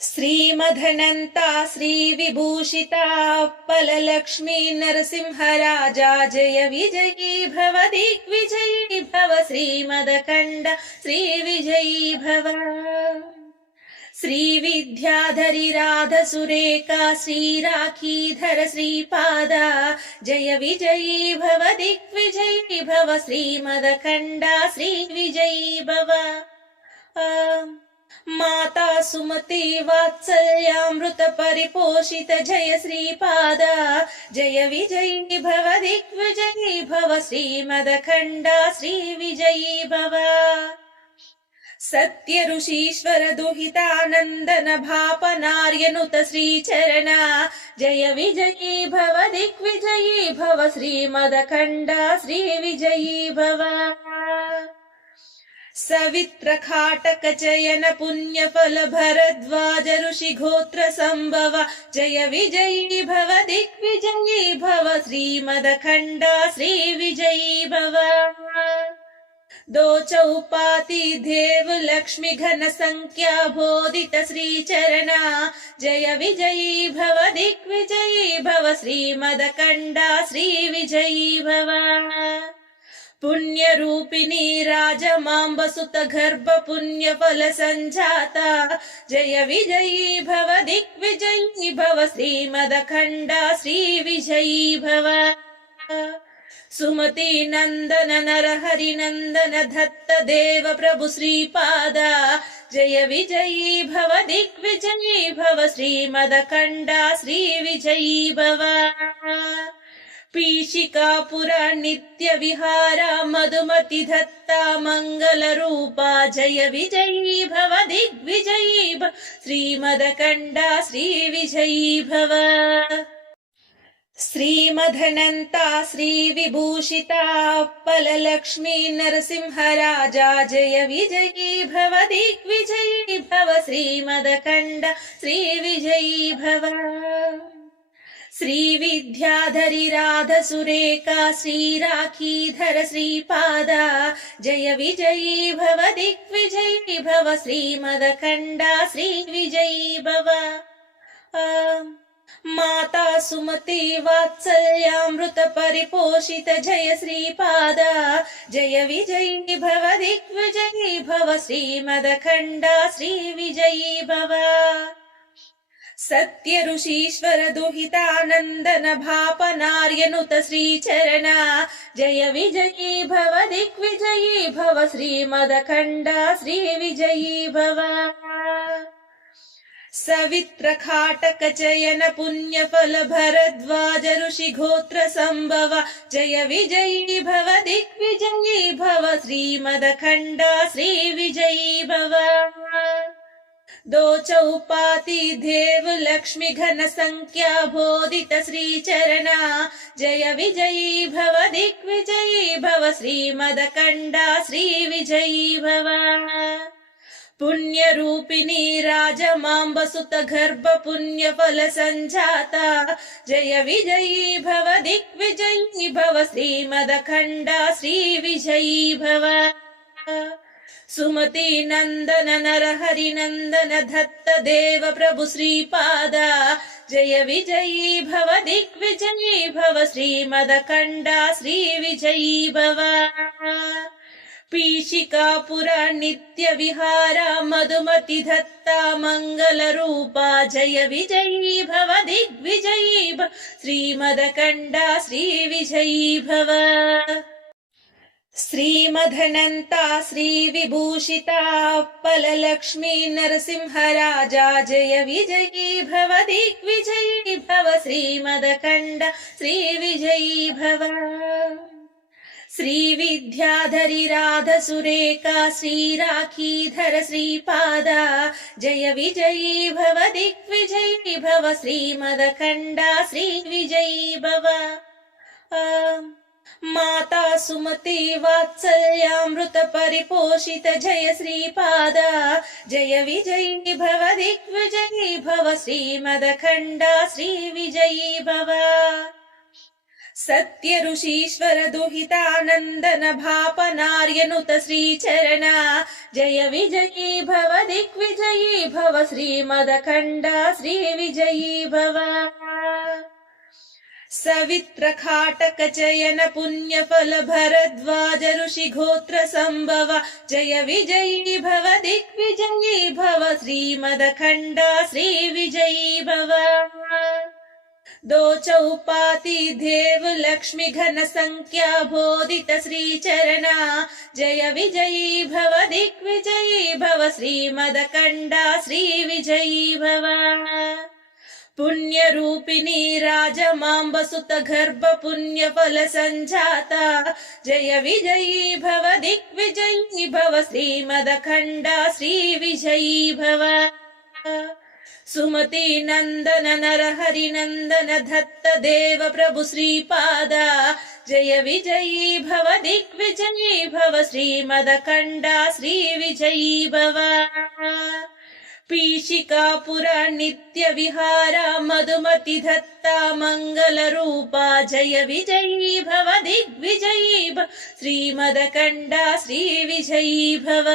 श्रीमदनन्ता श्रीविभूषिता फललक्ष्मी नरसिंहराजा जय विजयी भव दिग्विजयी भव श्रीमदखण्ड श्रीविजयी भव। श्रीविद्याधरी राधसुरेखा श्रीराखीधर श्रीपादा जय विजयी भव दिग्विजयी भव श्रीमदखण्ड श्रीविजयी भव। माता सुमति वात्सल्यामृत परिपोषित जय श्रीपादा जय विजयी भव दिग्विजयी भव श्रीमदखण्ड श्रीविजयी भव। सत्य ऋषीश्वर दुहितानन्दन भापनार्यनुत श्रीचरणा जय विजयी भव दिग्विजयी भव श्रीमदखण्ड श्रीविजयी भव। सवित्र खाटक चयन पुण्य फल भरद्वाज ऋषि गोत्र संभव जय विजयी भव दिग्विजयी भव श्रीमदखण्ड श्रीविजयी भव। दो चौपाती देव लक्ष्मी घन संख्या बोधित श्रीचरणा जय विजयी भव दिग्विजयी भव श्रीमदखण्ड श्रीविजयी भव। पुण्य रूपिणी राजमांब सुत गर्भ पुण्य फल संजाता जय विजयी भव दिग्विजयी भव श्रीमदखण्ड श्रीविजयी भव। सुमति नंदन नरहरि नंदन दत्त देव प्रभु श्रीपादा जय विजयी भव दिग्विजयी भव श्रीमदखण्ड श्रीविजयी भव। पीशिकापुर नित्य विहारा मधुमति दत्ता मंगल रूपा जय विजयी भव दिग्विजयी भव श्रीमदखण्ड श्रीविजयी भव। श्रीमदनन्ता श्रीविभूषिता फललक्ष्मी नरसिंहराजा जय विजयी भव दिग्विजयी भव श्रीमदखण्ड श्रीविजयी भव। श्रीविद्याधरी राधसुरेखा श्रीराखीधर श्रीपादा जय विजयी भव दिग्विजयी भव श्रीमदखण्ड श्रीविजयी भव। माता सुमति वात्सल्यामृत परिपोषित जय श्रीपादा जय विजयी भव दिग्विजयी भव श्रीमदखण्ड श्रीविजयी भव। सत्य ऋषीश्वर दुहितानन्दन भापनार्यनुत श्रीचरणा जय विजयी भव दिग्विजयी भव श्रीमदखण्ड श्रीविजयी भव। सवित्र खाटक चयन पुण्य फल भरद्वाज ऋषि गोत्र संभव जय विजयी भव दिग्विजयी भव श्रीमदखण्ड श्रीविजयी भव। दो चौपाती देव लक्ष्मी घन संख्या बोधित श्रीचरणा जय विजयी भव दिग्विजयी भव श्रीमदखण्ड श्रीविजयी भव। पुण्य रूपिणी राजमांब सुत गर्भ पुण्य फल संजाता जय विजयी भव दिग्विजयी भव श्रीमदखण्ड श्रीविजयी भव। सुमति नंदन नरहरि नंदन दत्त देव प्रभु श्रीपादा जय विजयी भव दिग्विजयी भव श्रीमदखण्ड श्रीविजयी भव। पीशिकापुर नित्य विहारा मधुमति दत्ता मंगल रूपा जय विजयी भव दिग्विजयी भव श्रीमदखण्ड श्रीविजयी भव। श्रीमदनन्ता श्रीविभूषिता फललक्ष्मी नरसिंहराजा जय विजयी भव दिग्विजयी भव श्रीमदखण्ड श्रीविजयी भव। श्रीविद्याधरी राधसुरेखा श्रीराखीधर श्रीपादा जय विजयी भव दिग्विजयी भव श्रीमदखण्ड श्रीविजयी भव। माता सुमति वात्सल्यामृत परिपोषित जय श्रीपादा जय विजयी भव दिग्विजयी भव श्रीमदखण्ड श्रीविजयी भव। सत्य ऋषीश्वर दुहितानन्दन भापनार्यनुत श्रीचरण जय विजयी भव दिग्विजयी भव श्रीमदखण्ड श्रीविजयी भव सवित्र खाटक चयन पुण्यफल भरद्वाज ऋषि गोत्र संभव जय विजयी भव दिग्विजयी भव श्रीमदखण्ड श्रीविजयी भव दो चौपाती देव लक्ष्मी घन संख्या बोधित श्रीचरण जय विजयी भव दिग्विजयी भव श्रीमदखण्ड श्रीविजयी भव पुण्य रूपिणी राजमांब सुत गर्भ पुण्य फल संजाता जय विजयी भव दिग्विजयी भव श्रीमदखण्ड श्रीविजयी भव सुमति नंदन नर हरि नंदन दत्त देव प्रभु श्रीपाद जय विजयी भव दिग्विजयी भव श्रीमदखण्ड श्रीविजयी भव पीशिकापुर नित्य विहारा मधुमति दत्ता मंगल रूपा जय विजयी भव दिग्विजयी भव श्रीमदखण्ड श्रीविजयी भव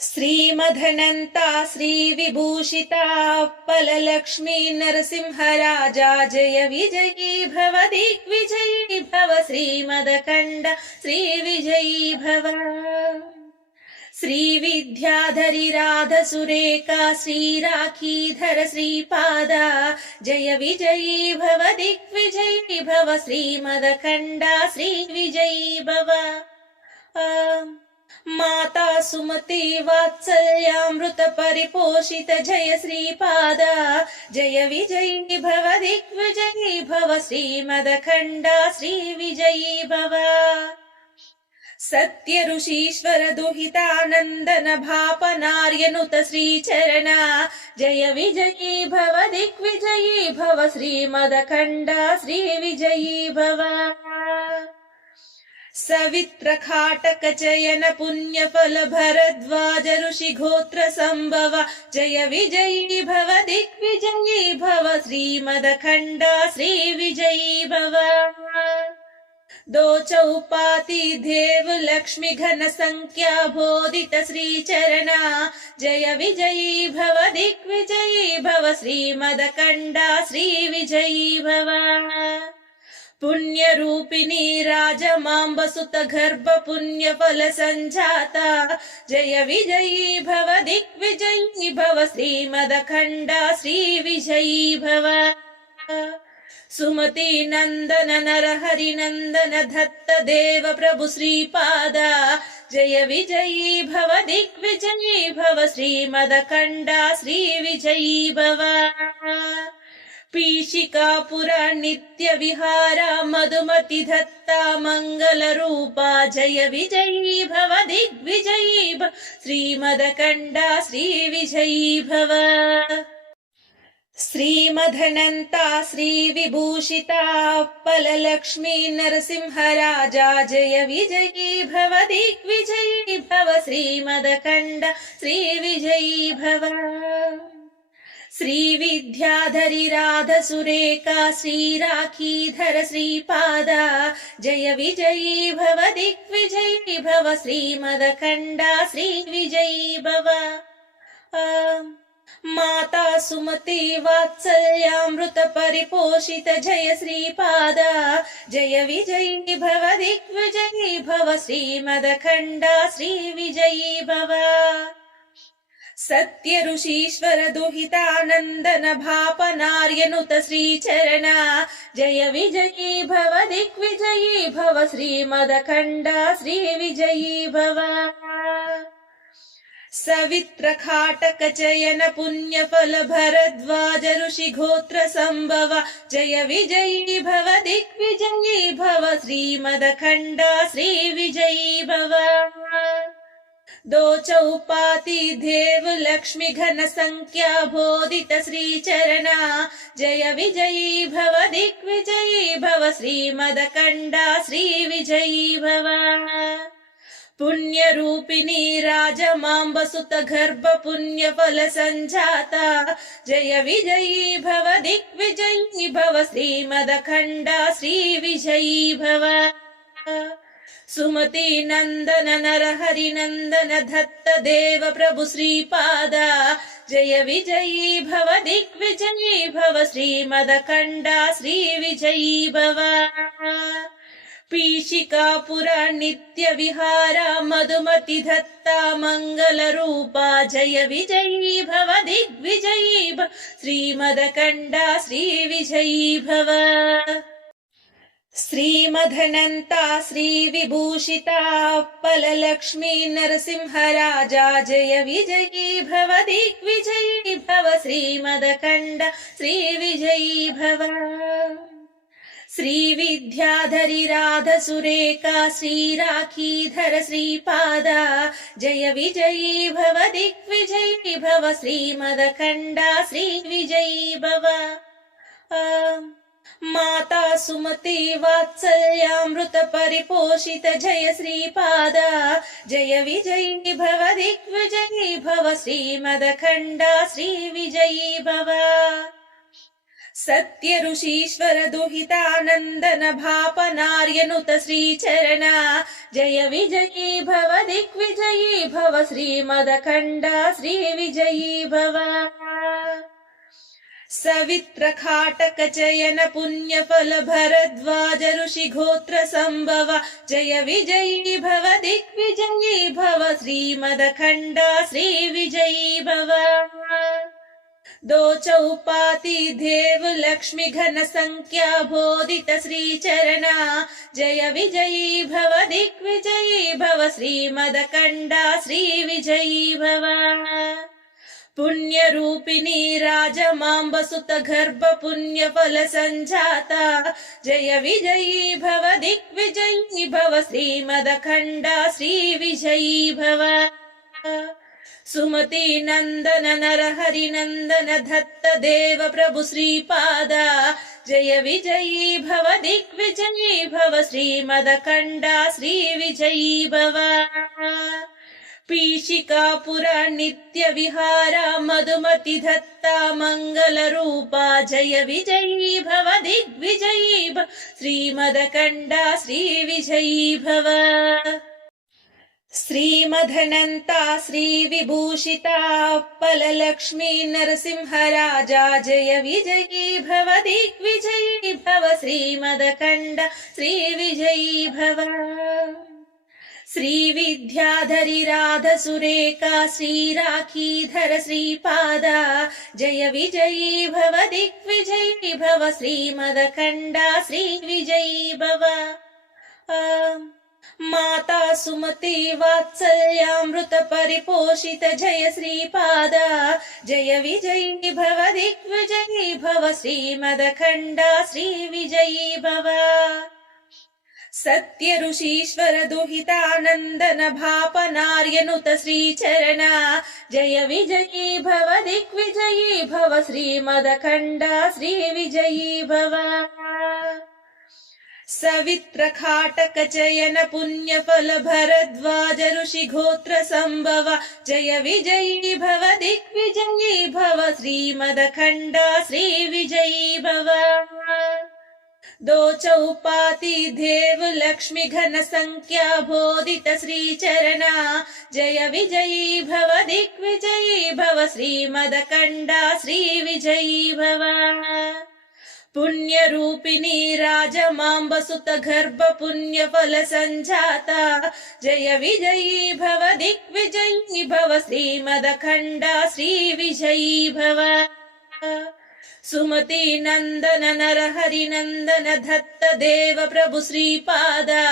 श्रीमदनन्ता श्रीविभूषिता फललक्ष्मी नरसिंहराजा जय विजयी भव दिग्विजयी भव श्रीमदखण्ड श्रीविजयी भव श्री विद्याधरी राधा सुरेखा श्री राखीधर श्रीपाद जय विजयी भव दिग्विजयी भव श्रीमदखण्ड श्रीविजयी भव माता सुमति वात्सल्यामृत परिपोषित जय श्रीपाद जय विजयी भव दिग्विजयी भव श्रीमदखण्ड श्रीविजयी भव सत्य ऋषीश्वर दुहितानन्दन भापनार्यनुत श्रीचरण जय विजयी भव दिग्विजयी भव श्रीमदखण्ड श्रीविजयी भव सवित्र खाटक चयन पुण्यफल भरद्वाज ऋषि गोत्र संभव जय विजयी भव दिग्विजयी भव श्रीमदखण्ड श्रीविजयी भव दो चौपाती देव लक्ष्मी घन संख्या बोधित श्रीचरण जय विजयी भव दिग्विजयी भव श्रीमदखण्ड श्रीविजयी भव पुण्य रूपिणी राजमांब सुत गर्भ पुण्य फल संजाता जय विजयी भव दिग्विजयी भव श्रीमदखण्ड श्रीविजयी भव सुमति नंदन नर हरि नंदन दत्त देव प्रभु श्रीपाद जय विजयी भव दिग्विजयी भव श्रीमदखण्ड श्रीविजयी भव पीशिकापुर नित्य विहारा मधुमति दत्ता मंगल रूपा जय विजयी भव दिग्विजयी भव श्रीमदखण्ड श्रीविजयी भव श्रीमदनन्ता श्रीविभूषिता फललक्ष्मी नरसिंहराजा जय विजयी भव दिग्विजयी भव श्रीमदखण्ड श्रीविजयी भव श्री विद्याधरी राधा सुरेखा श्री राखीधर श्रीपाद जय विजयी भव दिग्विजयी भव श्रीमदखण्ड श्रीविजयी भव माता सुमति वात्सल्यामृत परिपोषित जय श्रीपाद जय विजयी भव दिग्विजयी भव श्रीमदखण्ड श्रीविजयी भव सत्य ऋषीश्वर दुहितानन्दन भापनार्यनुत श्रीचरण जय विजयी भव दिग्विजयी भव श्रीमदखण्ड श्रीविजयी भव सवित्र खाटक चयन पुण्यफल भरद्वाज ऋषि गोत्र संभव जय विजयी भव दिग्विजयी भव श्रीमदखण्ड श्रीविजयी भव दो चौपाती देव लक्ष्मी घन संख्या बोधित श्रीचरण जय विजयी भव दिग्विजयी भव श्रीमदखण्ड श्रीविजयी भव पुण्यरूपिणी राजमाम्बसुत गर्भ पुण्यफल सञ्जाता जय विजयी भव दिग्विजयी भव श्रीमदखण्डा श्रीविजयी भव सुमति नन्दन नरहरि नन्दन दत्त देव प्रभु श्रीपादा जय विजयी भव दिग्विजयी भव श्रीमदखण्डा श्रीविजयी भव पीशिकापुर नित्य विहारा मधुमति दत्ता मंगल रूपा जय विजयी भव दिग्विजयी भव श्रीमदखण्डा श्रीविजयी भव श्रीमदनन्ता श्रीविभूषिता फललक्ष्मी नरसिंहराजा जय विजयी भव दिग्विजयी भव श्रीमदखण्डा श्रीविजयी भव श्रीविद्याधरी राधसुरेखा श्रीराखीधर श्रीपादा जय विजयी भव दिग्विजयी भव श्रीमदखण्डा श्रीविजयी भव माता सुमति वात्सल्यामृत परिपोषित जय श्रीपादा जय विजयी भव दिग्विजयी भव श्रीमदखण्डा श्रीविजयी भव सत्य ऋषीश्वर दुहितानन्दन भापनार्यनुत श्रीचरणा जय विजयी भव दिग्विजयी भव श्रीमदखण्डा श्रीविजयी भव सवित्र खाटक चयन पुण्यफल भरद्वाज ऋषि गोत्र संभव जय विजयी भव दिग्विजयी भव श्रीमदखण्डा श्रीविजयी भव दो चौपाती देव लक्ष्मी घन संख्या बोधित श्रीचरणा जय विजयी भव दिग्विजयी भव श्रीमदखण्डा श्रीविजयी भव पुण्यरूपिणी राजमाम्बसुत गर्भ पुण्यफल सञ्जाता जय विजयी भव दिग्विजयी भव श्रीमदखण्डा श्रीविजयी भव सुमति नन्दन नरहरि नन्दन दत्त देव प्रभु श्रीपादा जय विजयी भव दिग्विजयी भव श्रीमदखण्डा श्रीविजयी भव पीशिकापुर नित्य विहारा मधुमति दत्ता मंगल रूपा जय विजयी भव दिग्विजयी भव श्रीमदखण्डा श्रीविजयी भव श्रीमदनन्ता श्रीविभूषिता फललक्ष्मी नरसिंहराजा जय विजयी भव दिग्विजयी भव श्रीमदखण्डा श्रीविजयी भव श्रीविद्याधरी राधसुरेखा श्रीराखीधर श्रीपादा जय विजयी भव दिग्विजयी भव श्रीमदखण्डा श्रीविजयी भव माता सुमति वात्सल्यामृत परिपोषित जय श्रीपादा जय विजयी भव दिग्विजयी भव श्रीमदखण्डा श्रीविजयी भव सत्य ऋषीश्वर दुहितानन्दन भापनार्यनुत श्रीचरणा जय विजयी भव दिग्विजयी भव श्रीमदखण्डा श्रीविजयी भव सवित्र खाटक चयन पुण्यफल भरद्वाज ऋषि गोत्र संभव जय विजयी भव दिग्विजयी भव श्रीमदखण्डा श्रीविजयी भव दो चौपाती देव लक्ष्मी घन संख्या बोधित श्रीचरणा जय विजयी भव दिग्विजयी भव श्रीमदखण्डा श्रीविजयी भव पुण्यरूपिणी राजमाम्बसुत गर्भ पुण्यफल सञ्जाता जय विजयी भव दिग्विजयी भव श्रीमदखण्डा श्रीविजयी भव सुमति नन्दन नरहरि नन्दन दत्त देव प्रभु श्रीपादा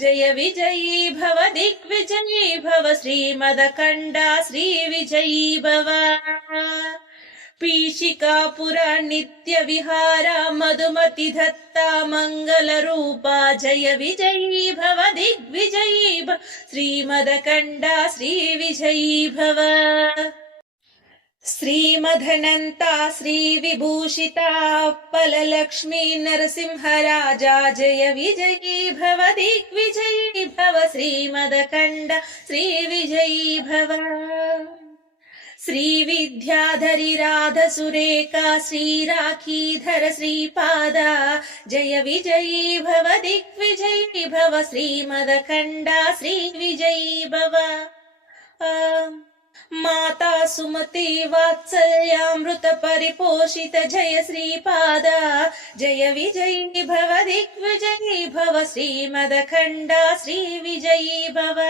जय विजयी भव दिग्विजयी भव श्रीमदखण्डा श्रीविजयी भव पीशिकापुर नित्य विहारा मधुमति दत्ता मंगल रूपा जय विजयी भव दिग्विजयी भव श्रीमदखण्डा श्रीविजयी भव श्रीमदनन्ता श्रीविभूषिता फललक्ष्मी नरसिंहराजा जय विजयी भव दिग्विजयी भव श्रीमदखण्ड श्रीविजयी भव श्रीविद्याधरी राधसुरेखा श्रीराखीधर श्रीपादा जय विजयी भव दिग्विजयी भव श्रीमदखण्ड श्रीविजयी भव माता सुमति वात्सल्यामृत परिपोषित जय श्रीपादा जय विजयी भव दिग्विजयी भव श्रीमदखण्ड श्रीविजयी भव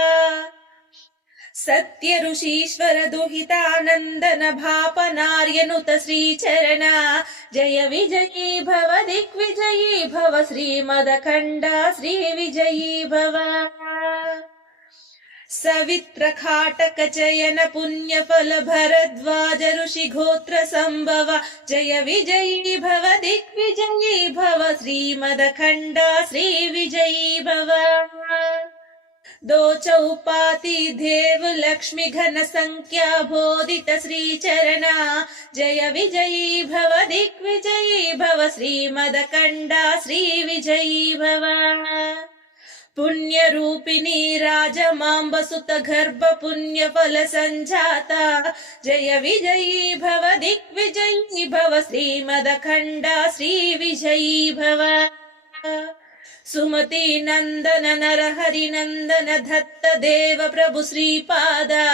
सत्य ऋषीश्वर दुहितानन्दन भापनार्यनुत श्रीचरणा जय विजयी भव दिग्विजयी भव श्रीमदखण्ड श्रीविजयी भव सवित्र खाटक चयन पुण्यफल भरद्वाज ऋषि गोत्र संभव जय विजयी भव दिग्विजयी भव श्रीमदखण्ड श्रीविजयी भव दो चौपाती देव लक्ष्मी घन संख्या बोधित श्रीचरणा जय विजयी भव दिग्विजयी भव श्रीमदखण्ड श्रीविजयी भव पुण्य रूपिणी राजमांब सुत गर्भ पुण्य फल संजाता जय विजयी भव दिग्विजयी भव श्रीमदखण्ड श्रीविजयी भव सुमति नंदन नरहरि नंदन दत्त देव प्रभु श्रीपादा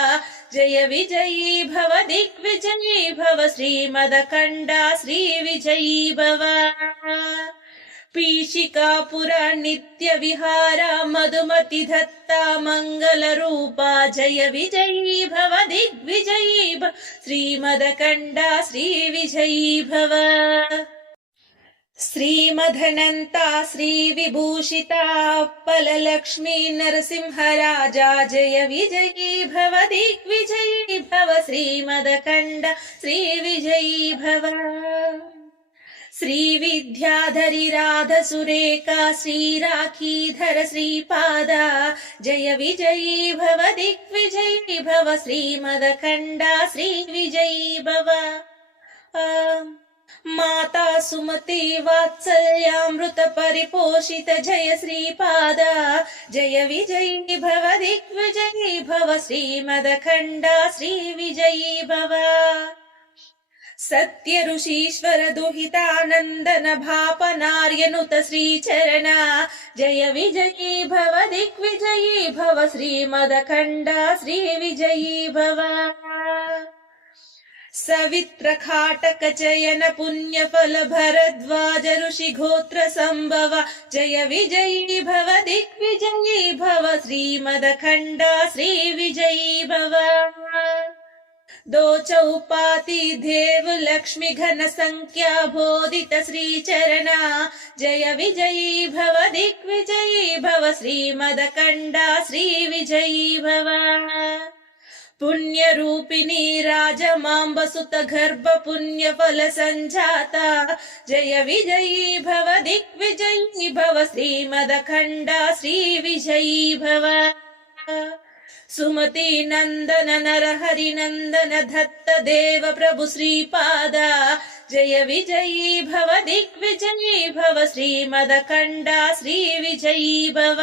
जय विजयी भव दिग्विजयी भव श्रीमदखण्ड श्रीविजयी भव पीशिकापुर नित्य विहारा मधुमति दत्ता मंगल रूपा जय विजयी भव दिग्विजयी भव श्रीमदखण्ड श्रीविजयी भव श्रीमदनन्ता श्रीविभूषिता फललक्ष्मी नरसिंहराजा जय विजयी भव दिग्विजयी भव श्रीमदखण्ड श्रीविजयी भव श्रीविद्याधरी राधसुरेखा श्रीराखीधर श्रीपादा जय विजयी भव दिग्विजयी भव श्रीमदखण्ड श्रीविजयी भव माता सुमति वात्सल्यामृत परिपोषित जय श्रीपादा जय विजयी भव दिग्विजयी भव श्रीमदखण्ड श्रीविजयी भव सत्य ऋषीश्वर दुहितानन्दन भापनार्यनुत श्रीचरणा जय विजयी भव दिग्विजयी भव श्रीमदखण्ड श्रीविजयी भव सवित्र खाटक चयन पुण्यफल भरद्वाज ऋषि गोत्र संभव जय विजयी भव दिग्विजयी भव श्रीमदखण्ड श्रीविजयी भव दो चौपाती देव लक्ष्मी घन संख्या बोधित श्रीचरणा जय विजयी भव दिग्विजयी भव श्रीमदखण्ड श्रीविजयी भव पुण्य रूपिणी राजमांब सुत गर्भ पुण्य फल संजाता जय विजयी भव दिग्विजयी भव श्रीमदखण्ड श्रीविजयी भव सुमति नंदन नरहरि नंदन दत्त देव प्रभु श्रीपादा जय विजयी भव दिग्विजयी भव श्रीमदखण्ड श्रीविजयी भव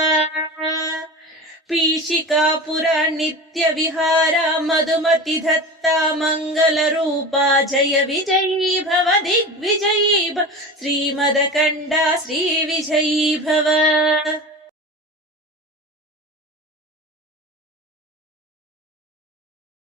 पीशिकापुर नित्य विहारा मधुमति दत्ता मंगल रूपा जय विजयी भव दिग्विजयी भव श्रीमदखण्ड श्रीविजयी भव।